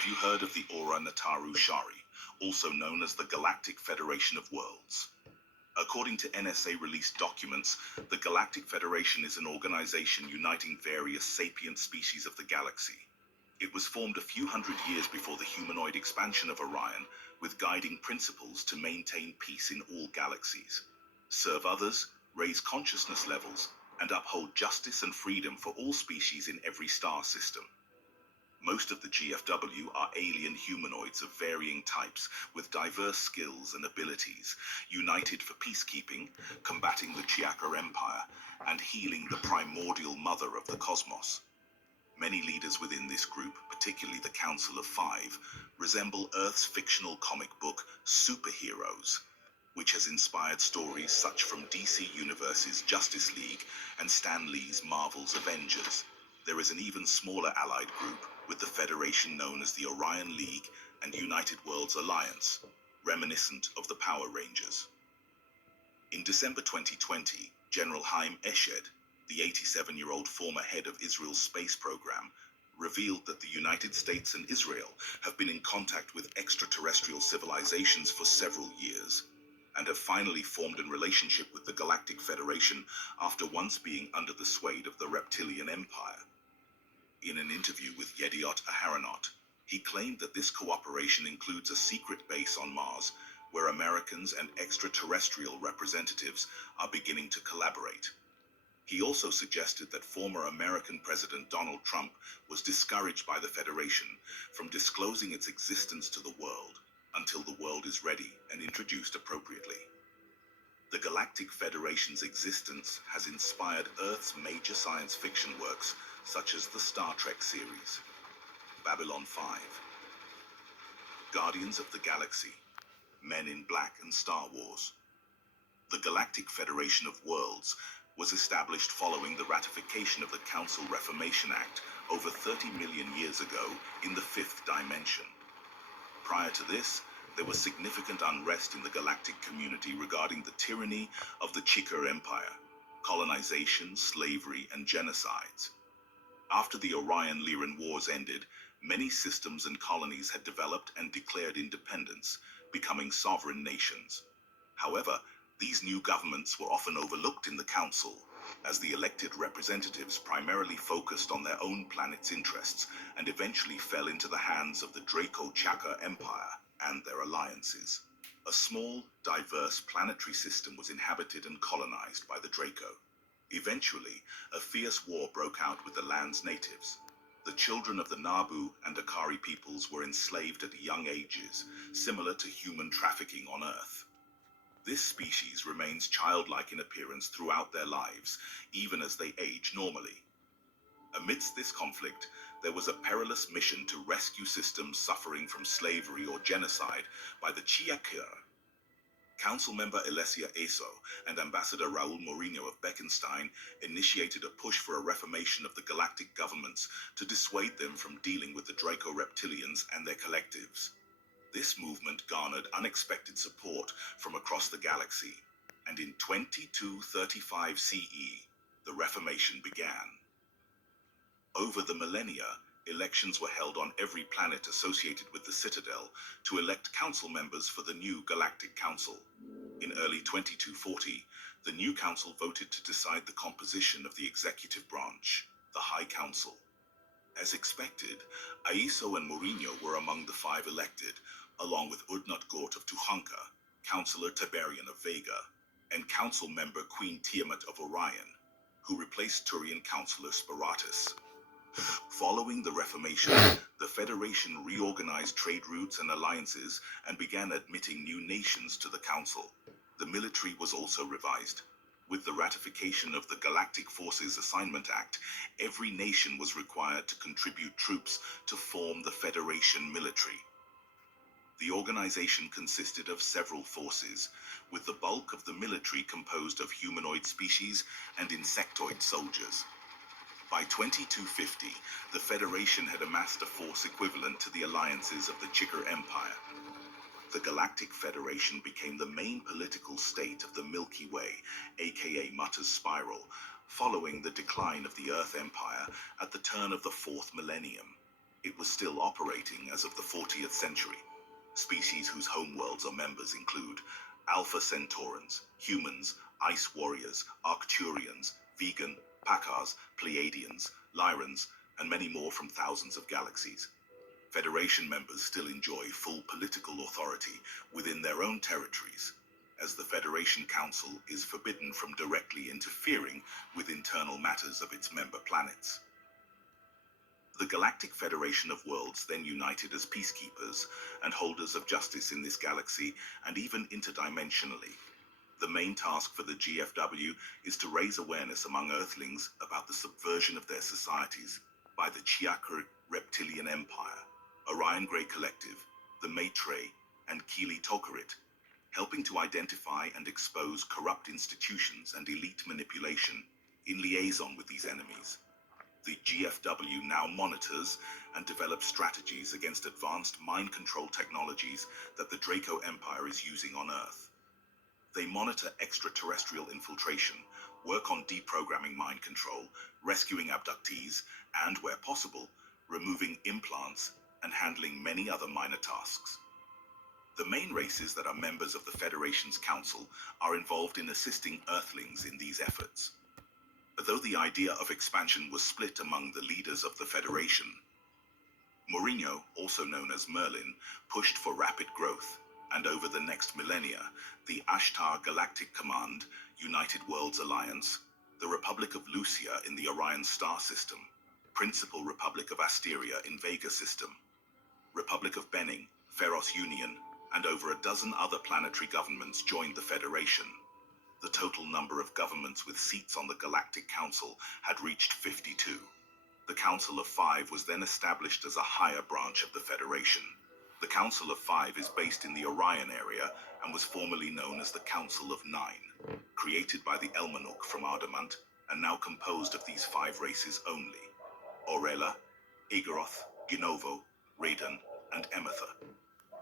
Have you heard of the Ora Nataru Shari, also known as the Galactic Federation of Worlds? According to NSA-released documents, the Galactic Federation is an organization uniting various sapient species of the galaxy. It was formed a few hundred years before the humanoid expansion of Orion, with guiding principles to maintain peace in all galaxies, serve others, raise consciousness levels, and uphold justice and freedom for all species in every star system. Most of the GFW are alien humanoids of varying types with diverse skills and abilities, united for peacekeeping, combating the Chiaka Empire, and healing the primordial mother of the cosmos. Many leaders within this group, particularly the Council of Five, resemble Earth's fictional comic book Superheroes, which has inspired stories such from DC Universe's Justice League and Stan Lee's Marvel's Avengers. There is an even smaller allied group, with the Federation known as the Orion League and United Worlds Alliance, reminiscent of the Power Rangers. In December 2020, General Haim Eshed, the 87-year-old former head of Israel's space program, revealed that the United States and Israel have been in contact with extraterrestrial civilizations for several years, and have finally formed a relationship with the Galactic Federation after once being under the sway of the Reptilian Empire. In an interview with Yediot Aharonot, he claimed that this cooperation includes a secret base on Mars, where Americans and extraterrestrial representatives are beginning to collaborate. He also suggested that former American President Donald Trump was discouraged by the Federation from disclosing its existence to the world until the world is ready and introduced appropriately. The Galactic Federation's existence has inspired Earth's major science fiction works, such as the Star Trek series, Babylon 5, Guardians of the Galaxy, Men in Black, and Star Wars. The Galactic Federation of Worlds was established following the ratification of the Council Reformation Act over 30 million years ago in the fifth dimension. Prior to this, there was significant unrest in the galactic community regarding the tyranny of the Chiaka Empire, colonization, slavery, and genocides. After the Orion-Lyran Wars ended, many systems and colonies had developed and declared independence, becoming sovereign nations. However, these new governments were often overlooked in the Council, as the elected representatives primarily focused on their own planet's interests and eventually fell into the hands of the Draco-Chiaka Empire and their alliances. A small, diverse planetary system was inhabited and colonized by the Draco. Eventually, a fierce war broke out with the land's natives. The children of the Nabu and Akari peoples were enslaved at young ages, similar to human trafficking on Earth. This species remains childlike in appearance throughout their lives, even as they age normally. Amidst this conflict, there was a perilous mission to rescue systems suffering from slavery or genocide by the Chiaka. Council member Alessia Eso and Ambassador Raul Mourinho of Beckenstein initiated a push for a reformation of the galactic governments to dissuade them from dealing with the Draco reptilians and their collectives. This movement garnered unexpected support from across the galaxy, and in 2235 CE, the Reformation began. Over the millennia, elections were held on every planet associated with the Citadel to elect council members for the new Galactic Council. In early 2240, the new council voted to decide the composition of the executive branch, the High Council. As expected, Aiso and Mourinho were among the five elected, along with Udnot Gort of Tuchanka, Councillor Tiberian of Vega, and council member Queen Tiamat of Orion, who replaced Turian Councillor Sparatus. Following the Reformation, the Federation reorganized trade routes and alliances and began admitting new nations to the Council. The military was also revised. With the ratification of the Galactic Forces Assignment Act, every nation was required to contribute troops to form the Federation military. The organization consisted of several forces, with the bulk of the military composed of humanoid species and insectoid soldiers. By 2250, the Federation had amassed a force equivalent to the alliances of the Chiaka Empire. The Galactic Federation became the main political state of the Milky Way, aka Mutter's Spiral, following the decline of the Earth Empire at the turn of the fourth millennium. It was still operating as of the 40th century. Species whose homeworlds or members include Alpha Centaurans, humans, Ice Warriors, Arcturians, Vegan, Pakars, Pleiadians, Lyrans, and many more from thousands of galaxies. Federation members still enjoy full political authority within their own territories, as the Federation Council is forbidden from directly interfering with internal matters of its member planets. The Galactic Federation of Worlds then united as peacekeepers and holders of justice in this galaxy and even interdimensionally. The main task for the GFW is to raise awareness among Earthlings about the subversion of their societies by the Chiakra Reptilian Empire, Orion Grey Collective, the Maitre, and Keely Tokarit, helping to identify and expose corrupt institutions and elite manipulation in liaison with these enemies. The GFW now monitors and develops strategies against advanced mind control technologies that the Draco Empire is using on Earth. They monitor extraterrestrial infiltration, work on deprogramming mind control, rescuing abductees, and, where possible, removing implants and handling many other minor tasks. The main races that are members of the Federation's Council are involved in assisting Earthlings in these efforts. Though the idea of expansion was split among the leaders of the Federation, Mourinho, also known as Merlin, pushed for rapid growth, and over the next millennia, the Ashtar Galactic Command, United Worlds Alliance, the Republic of Lucia in the Orion Star System, Principal Republic of Asteria in Vega System, Republic of Benning, Pharos Union, and over a dozen other planetary governments joined the Federation. The total number of governments with seats on the Galactic Council had reached 52. The Council of Five was then established as a higher branch of the Federation. The Council of Five is based in the Orion area and was formerly known as the Council of Nine, created by the Elmanuk from Ardamant and now composed of these 5 races only: Aurela, Igoroth, Ginovo, Raiden, and Emether.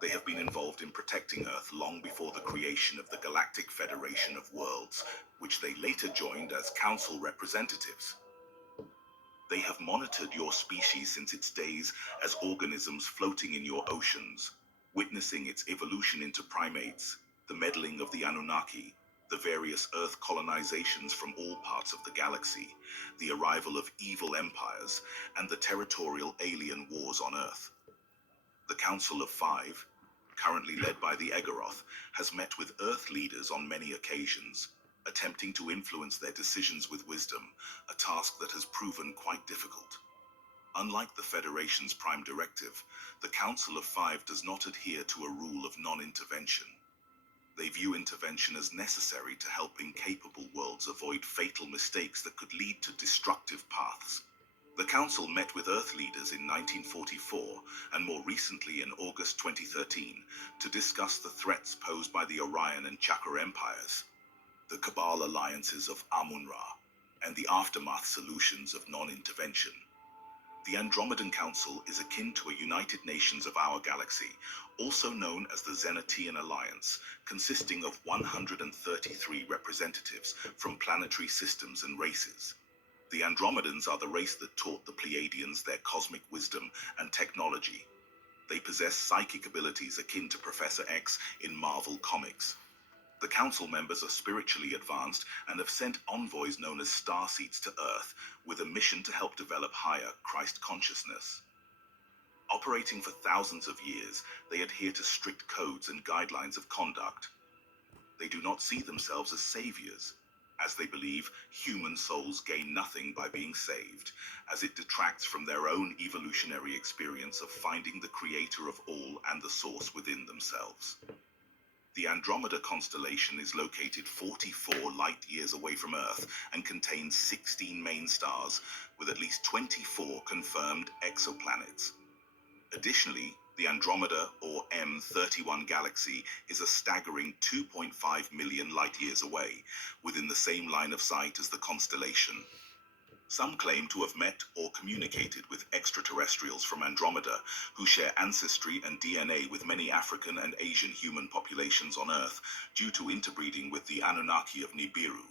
They have been involved in protecting Earth long before the creation of the Galactic Federation of Worlds, which they later joined as Council representatives. They have monitored your species since its days as organisms floating in your oceans, witnessing its evolution into primates, the meddling of the Anunnaki, the various Earth colonizations from all parts of the galaxy, the arrival of evil empires, and the territorial alien wars on Earth. The Council of Five, currently led by the Egoroth, has met with Earth leaders on many occasions, attempting to influence their decisions with wisdom, a task that has proven quite difficult. Unlike the Federation's Prime Directive, the Council of Five does not adhere to a rule of non-intervention. They view intervention as necessary to help incapable worlds avoid fatal mistakes that could lead to destructive paths. The Council met with Earth leaders in 1944 and more recently in August 2013 to discuss the threats posed by the Orion and Chakra empires, the Cabal alliances of Amun-Ra, and the aftermath solutions of non-intervention. The Andromedan Council is akin to a United Nations of our galaxy, also known as the Zenatian Alliance, consisting of 133 representatives from planetary systems and races. The Andromedans are the race that taught the Pleiadians their cosmic wisdom and technology. They possess psychic abilities akin to Professor X in Marvel Comics. The Council members are spiritually advanced and have sent envoys known as Starseeds to Earth with a mission to help develop higher Christ consciousness. Operating for thousands of years, they adhere to strict codes and guidelines of conduct. They do not see themselves as saviors, as they believe human souls gain nothing by being saved, as it detracts from their own evolutionary experience of finding the creator of all and the source within themselves. The Andromeda constellation is located 44 light-years away from Earth and contains 16 main stars, with at least 24 confirmed exoplanets. Additionally, the Andromeda, or M31 galaxy, is a staggering 2.5 million light-years away, within the same line of sight as the constellation. Some claim to have met or communicated with extraterrestrials from Andromeda, who share ancestry and DNA with many African and Asian human populations on Earth due to interbreeding with the Anunnaki of Nibiru.